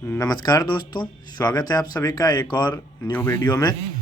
नमस्कार दोस्तों, स्वागत है आप सभी का एक और न्यू वीडियो में।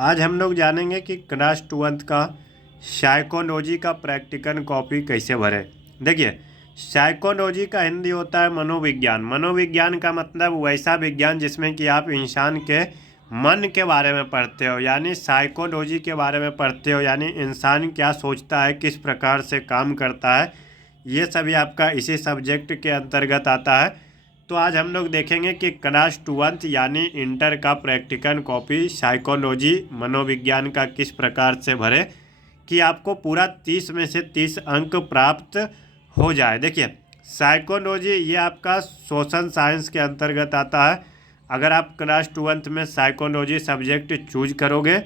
आज हम लोग जानेंगे कि क्लास 12th का साइकोलॉजी का प्रैक्टिकल कॉपी कैसे भरें। देखिए, साइकोलॉजी का हिंदी होता है मनोविज्ञान। मनोविज्ञान का मतलब वैसा विज्ञान जिसमें कि आप इंसान के मन के बारे में पढ़ते हो, यानी साइकोलॉजी के बारे में पढ़ते हो, यानी इंसान क्या सोचता है, किस प्रकार से काम करता है, ये सभी आपका इसी सब्जेक्ट के अंतर्गत आता है। तो आज हम लोग देखेंगे कि क्लास 12th यानी इंटर का प्रैक्टिकल कॉपी साइकोलॉजी मनोविज्ञान का किस प्रकार से भरे कि आपको पूरा 30 में से 30 अंक प्राप्त हो जाए। देखिए, साइकोलॉजी ये आपका सोशल साइंस के अंतर्गत आता है। अगर आप क्लास 12th में साइकोलॉजी सब्जेक्ट चूज करोगे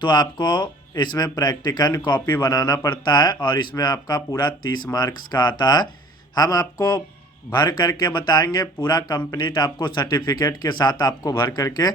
तो आपको इसमें प्रैक्टिकल कॉपी बनाना पड़ता है और इसमें आपका पूरा 30 मार्क्स का आता है। हम आपको भर करके बताएंगे, पूरा कंप्लीट आपको सर्टिफिकेट के साथ आपको भर करके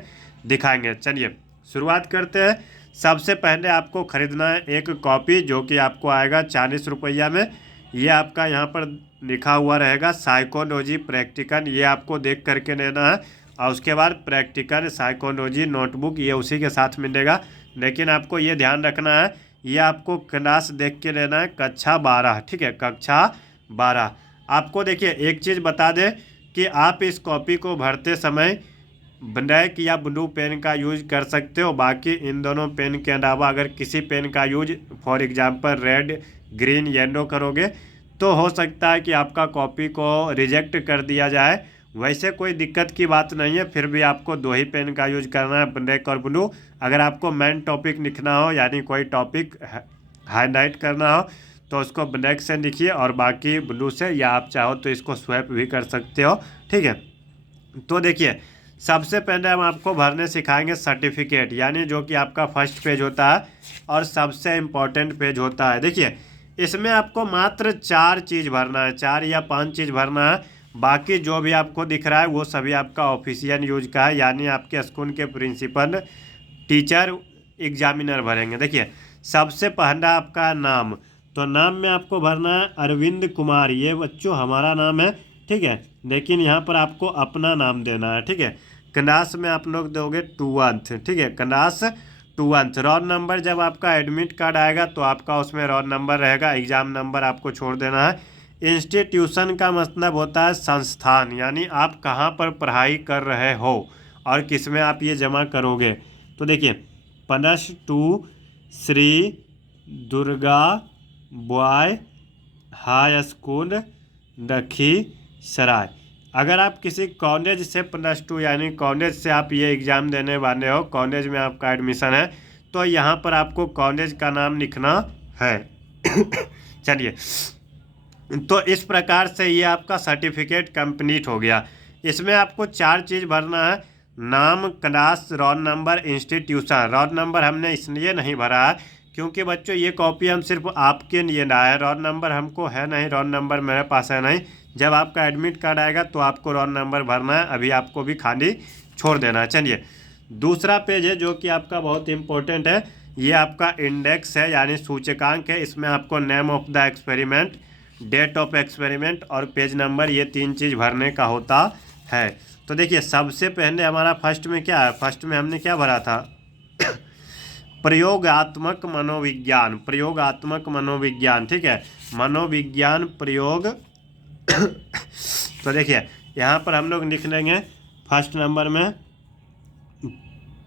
दिखाएंगे। चलिए शुरुआत करते हैं। सबसे पहले आपको ख़रीदना है एक कॉपी जो कि आपको आएगा 40 रुपया में। ये आपका यहाँ पर लिखा हुआ रहेगा साइकोलॉजी प्रैक्टिकल, ये आपको देख करके लेना है। और उसके बाद प्रैक्टिकल साइकोलॉजी नोटबुक ये उसी के साथ मिलेगा। लेकिन आपको ये ध्यान रखना है, ये आपको क्लास देख के लेना है, कक्षा 12। ठीक है, कक्षा 12। आपको देखिए एक चीज़ बता दें कि आप इस कॉपी को भरते समय ब्लैक या ब्लू पेन का यूज कर सकते हो। बाकी इन दोनों पेन के अलावा अगर किसी पेन का use for example red, green, yellow करोगे तो हो सकता है कि आपका कॉपी को रिजेक्ट कर दिया जाए। वैसे कोई दिक्कत की बात नहीं है, फिर भी आपको दो ही पेन का यूज करना है, ब्लैक और ब्लू। अगर आपको मेन टॉपिक लिखना हो यानी कोई टॉपिक हाईलाइट करना हो तो उसको ब्लैक से लिखिए और बाकी ब्लू से, या आप चाहो तो इसको स्वैप भी कर सकते हो। ठीक है, तो देखिए सबसे पहले हम आपको भरने सिखाएंगे सर्टिफिकेट, यानी जो कि आपका फर्स्ट पेज होता है और सबसे इम्पोर्टेंट पेज होता है। देखिए इसमें आपको मात्र 4 चीज़ भरना है, 4 या 5 चीज़ भरना है। बाकी जो भी आपको दिख रहा है वो सभी आपका ऑफिशियल यूज का है, यानी आपके स्कूल के प्रिंसिपल, टीचर, एग्जामिनर भरेंगे। देखिए सबसे पहला आपका नाम, तो नाम में आपको भरना है अरविंद कुमार। ये बच्चों हमारा नाम है, ठीक है, लेकिन यहाँ पर आपको अपना नाम देना है। ठीक है, क्लास में आप लोग दोगे 12th। ठीक है, क्लास 12th। रोल नंबर जब आपका एडमिट कार्ड आएगा तो आपका उसमें रोल नंबर रहेगा, एग्ज़ाम नंबर आपको छोड़ देना है। इंस्टीट्यूशन का मतलब होता है संस्थान, यानी आप कहाँ पर पढ़ाई कर रहे हो और किस में आप ये जमा करोगे। तो देखिए +2 Shri Durga boy high school Lakhisarai. अगर आप किसी कॉलेज से +2 यानी कॉलेज से आप ये एग्ज़ाम देने वाले हो, कॉलेज में आपका एडमिशन है, तो यहाँ पर आपको कॉलेज का नाम लिखना है। चलिए, तो इस प्रकार से ये आपका सर्टिफिकेट कंप्लीट हो गया। इसमें आपको 4 चीज़ भरना है, नाम, class, roll number, institution. Roll number हमने इसलिए नहीं भरा है क्योंकि बच्चों ये कॉपी हम सिर्फ आपके लिए लाए, रोल नंबर हमको है नहीं, रोल नंबर मेरे पास है नहीं। जब आपका एडमिट कार्ड आएगा तो आपको रोल नंबर भरना है, अभी आपको भी खाली छोड़ देना है। चलिए दूसरा पेज है जो कि आपका बहुत इंपॉर्टेंट है, ये आपका इंडेक्स है यानी सूचकांक है। इसमें आपको name of the experiment, date of experiment और पेज नंबर, ये 3 चीज़ भरने का होता है। तो देखिए सबसे पहले हमारा फर्स्ट में क्या है, फर्स्ट में हमने क्या भरा था, प्रयोगात्मक मनोविज्ञान। प्रयोगात्मक मनोविज्ञान, ठीक है, मनोविज्ञान प्रयोग। तो देखिए यहाँ पर हम लोग लिख लेंगे फर्स्ट नंबर में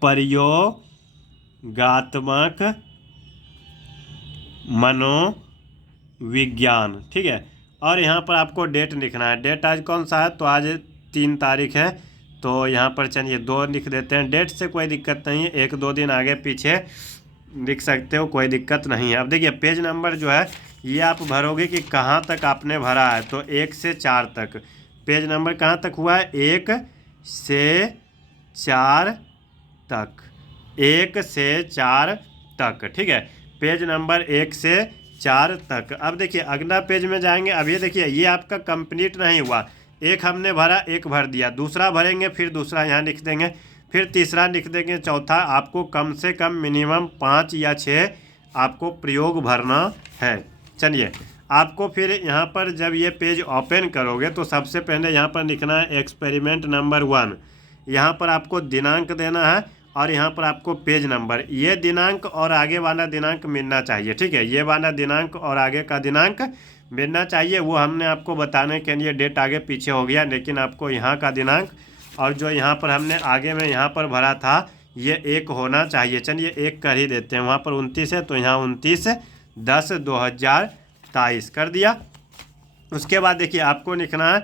प्रयोगात्मक मनोविज्ञान। ठीक है, और यहाँ पर आपको डेट लिखना है। डेट आज कौन सा है, तो आज 3 तारीख है, तो यहाँ पर चलिए 2 लिख देते हैं। डेट से कोई दिक्कत नहीं है, 1-2 दिन आगे पीछे लिख सकते हो, कोई दिक्कत नहीं है। अब देखिए पेज नंबर जो है ये आप भरोगे कि कहाँ तक आपने भरा है, तो 1 से 4 तक। पेज नंबर कहाँ तक हुआ है, 1 से 4 तक, 1 से 4 तक। ठीक है, पेज नंबर 1 से 4 तक। अब देखिए अगला पेज में जाएंगे। अब ये देखिए ये आपका कंप्लीट नहीं हुआ, एक हमने भरा, एक भर दिया, दूसरा भरेंगे, फिर दूसरा यहाँ लिख देंगे, फिर तीसरा लिख देंगे, चौथा। आपको कम से कम मिनिमम 5 या 6 आपको प्रयोग भरना है। चलिए आपको फिर यहाँ पर जब ये पेज ओपन करोगे तो सबसे पहले यहाँ पर लिखना है एक्सपेरिमेंट नंबर 1। यहाँ पर आपको दिनांक देना है और यहाँ पर आपको पेज नंबर, ये दिनांक और आगे वाला दिनांक मिलना चाहिए, ठीक है। ये वाला दिनांक और आगे का दिनांक मिलना चाहिए। वो हमने आपको बताने के लिए डेट आगे पीछे हो गया, लेकिन आपको यहाँ का दिनांक और जो यहाँ पर हमने आगे में यहाँ पर भरा था ये एक होना चाहिए। चलिए एक कर ही देते हैं। वहाँ पर 29 है तो यहाँ 29/10/2023 कर दिया। उसके बाद देखिए आपको लिखना है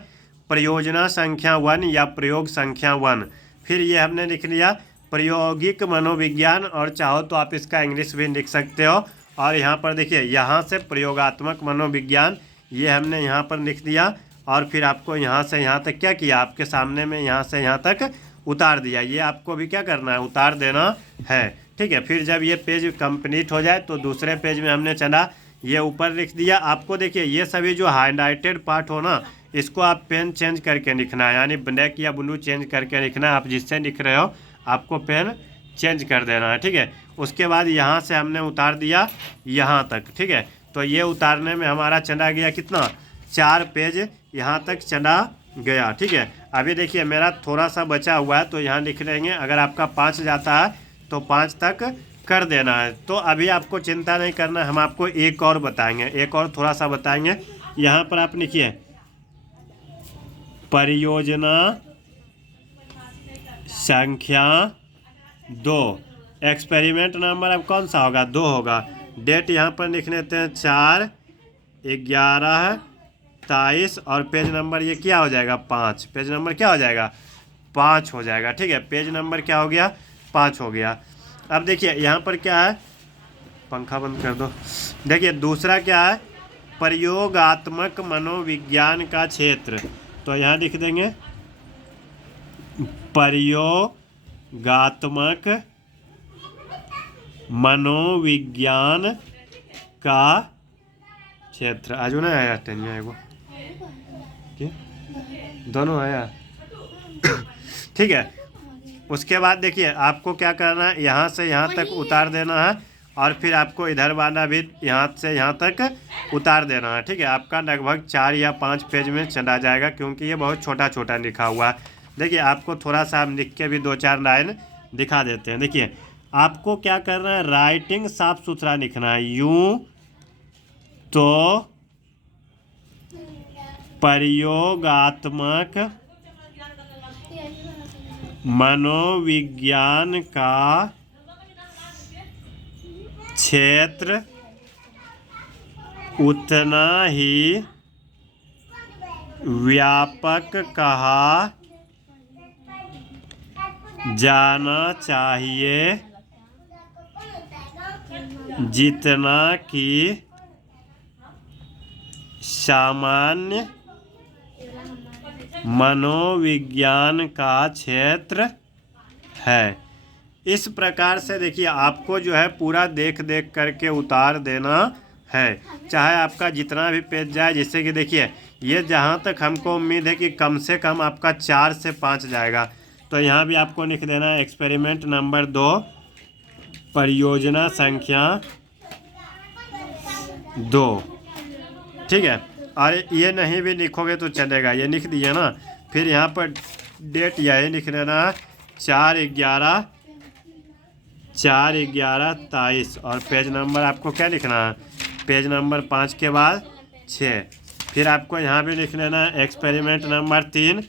परियोजना संख्या 1 या प्रयोग संख्या 1। फिर ये हमने लिख लिया प्रायोगिक मनोविज्ञान, और चाहो तो आप इसका इंग्लिश भी लिख सकते हो। और यहाँ पर देखिए यहाँ से प्रयोगात्मक मनोविज्ञान ये हमने यहाँ पर लिख दिया, और फिर आपको यहाँ से यहाँ तक क्या किया, आपके सामने में यहाँ से यहाँ तक उतार दिया। ये आपको भी क्या करना है, उतार देना है, ठीक है। फिर जब ये पेज कंप्लीट हो जाए तो दूसरे पेज में हमने चला, ये ऊपर लिख दिया। आपको देखिए ये सभी जो हाईलाइटेड पार्ट हो ना, इसको आप पेन चेंज करके लिखना है, यानी ब्लैक या ब्लू चेंज करके लिखना है। आप जिससे लिख रहे हो आपको पेन चेंज कर देना है, ठीक है। उसके बाद यहाँ से हमने उतार दिया यहाँ तक, ठीक है। तो ये उतारने में हमारा चला गया कितना, 4 पेज यहाँ तक चला गया, ठीक है। अभी देखिए मेरा थोड़ा सा बचा हुआ है तो यहाँ लिख लेंगे। अगर आपका 5 जाता है तो 5 तक कर देना है। तो अभी आपको चिंता नहीं करना, हम आपको एक और बताएंगे, एक और थोड़ा सा बताएंगे। यहाँ पर आप लिखिए परियोजना संख्या 2, एक्सपेरिमेंट नंबर अब कौन सा होगा, 2 होगा। डेट यहाँ पर लिख लेते हैं 4/11/23, और पेज नंबर ये क्या हो जाएगा, 5। पेज नंबर क्या हो जाएगा, 5 हो जाएगा, ठीक है। पेज नंबर क्या हो गया, 5 हो गया। अब देखिए यहाँ पर क्या है, पंखा बंद कर दो। देखिए दूसरा क्या है, प्रयोगात्मक मनोविज्ञान का क्षेत्र। तो यहाँ लिख देंगे प्रयोगात्मक मनोविज्ञान का क्षेत्र। आज ना आया टेनिया एगो दोनों आया, ठीक है। उसके बाद देखिए आपको क्या करना है, यहाँ से यहाँ तक उतार देना है, और फिर आपको इधर वाला भी यहाँ से यहाँ तक उतार देना है, ठीक है। आपका लगभग 4 या 5 पेज में चला जाएगा, क्योंकि ये बहुत छोटा छोटा लिखा हुआ है। देखिए आपको थोड़ा सा हम लिख के भी 2-4 लाइन दिखा देते हैं। देखिए आपको क्या करना है, राइटिंग साफ सुथरा लिखना है। यूं तो प्रयोगात्मक मनोविज्ञान का क्षेत्र उतना ही व्यापक कहा जाना चाहिए जितना कि सामान्य मनोविज्ञान का क्षेत्र है। इस प्रकार से देखिए आपको जो है पूरा देख देख करके उतार देना है, चाहे आपका जितना भी पेज जाए। जिससे कि देखिए ये जहाँ तक हमको उम्मीद है कि कम से कम आपका 4 से 5 जाएगा। तो यहाँ भी आपको लिख देना है एक्सपेरिमेंट नंबर 2 परियोजना संख्या 2, ठीक है। और ये नहीं भी लिखोगे तो चलेगा, ये लिख दिया ना। फिर यहाँ पर डेट यही लिख लेना 4/11/23, और पेज नंबर आपको क्या लिखना है, पेज नंबर 5 के बाद 6। फिर आपको यहाँ भी लिख लेना है एक्सपेरिमेंट नंबर 3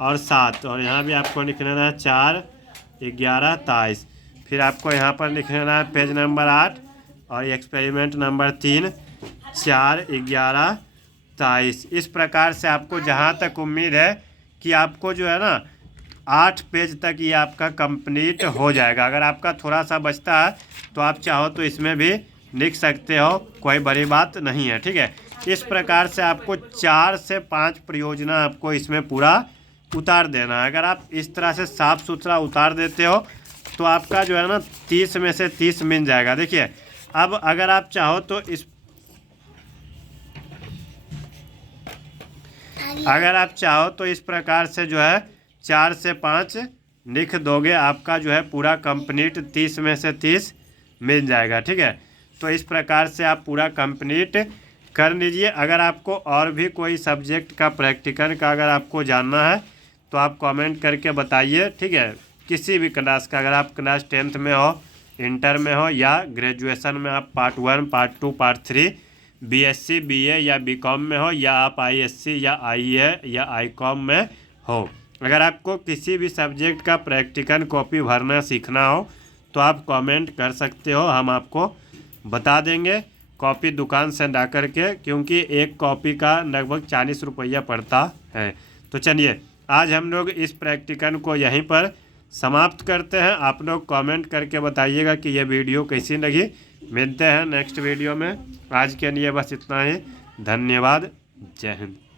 और 7, और यहाँ भी आपको लिख लेना है 4/11/23। फिर आपको यहाँ पर लिख लेना है पेज नंबर 8 और एक्सपेरिमेंट नंबर 3 4/11/23। इस प्रकार से आपको जहाँ तक उम्मीद है कि आपको जो है ना 8 पेज तक ये आपका कंप्लीट हो जाएगा। अगर आपका थोड़ा सा बचता है तो आप चाहो तो इसमें भी लिख सकते हो, कोई बड़ी बात नहीं है, ठीक है। इस प्रकार से आपको 4 से 5 परियोजना आपको इसमें पूरा उतार देना है। अगर आप इस तरह से साफ सुथरा उतार देते हो तो आपका जो है ना 30 में से 30 मिल जाएगा। देखिए अब अगर आप चाहो तो इस प्रकार से जो है 4 से 5 लिख दोगे, आपका जो है पूरा कंप्लीट 30 में से 30 मिल जाएगा, ठीक है। तो इस प्रकार से आप पूरा कंप्लीट कर लीजिए। अगर आपको और भी कोई सब्जेक्ट का प्रैक्टिकल का अगर आपको जानना है तो आप कमेंट करके बताइए, ठीक है। किसी भी क्लास का, अगर आप क्लास 10th में हो, इंटर में हो या ग्रेजुएशन में आप part 1 part 2 part 3 BSc BA या बीकॉम में हो, या आप आईएससी या आईए या आईकॉम में हो, अगर आपको किसी भी सब्जेक्ट का प्रैक्टिकल कॉपी भरना सीखना हो तो आप कमेंट कर सकते हो, हम आपको बता देंगे कॉपी दुकान से ला करके, क्योंकि एक कॉपी का लगभग 40 रुपया पड़ता है। तो चलिए आज हम लोग इस प्रैक्टिकल को यहीं पर समाप्त करते हैं। आप लोग कमेंट करके बताइएगा कि ये वीडियो कैसी लगी। मिलते हैं नेक्स्ट वीडियो में। आज के लिए बस इतना ही। धन्यवाद। जय हिंद।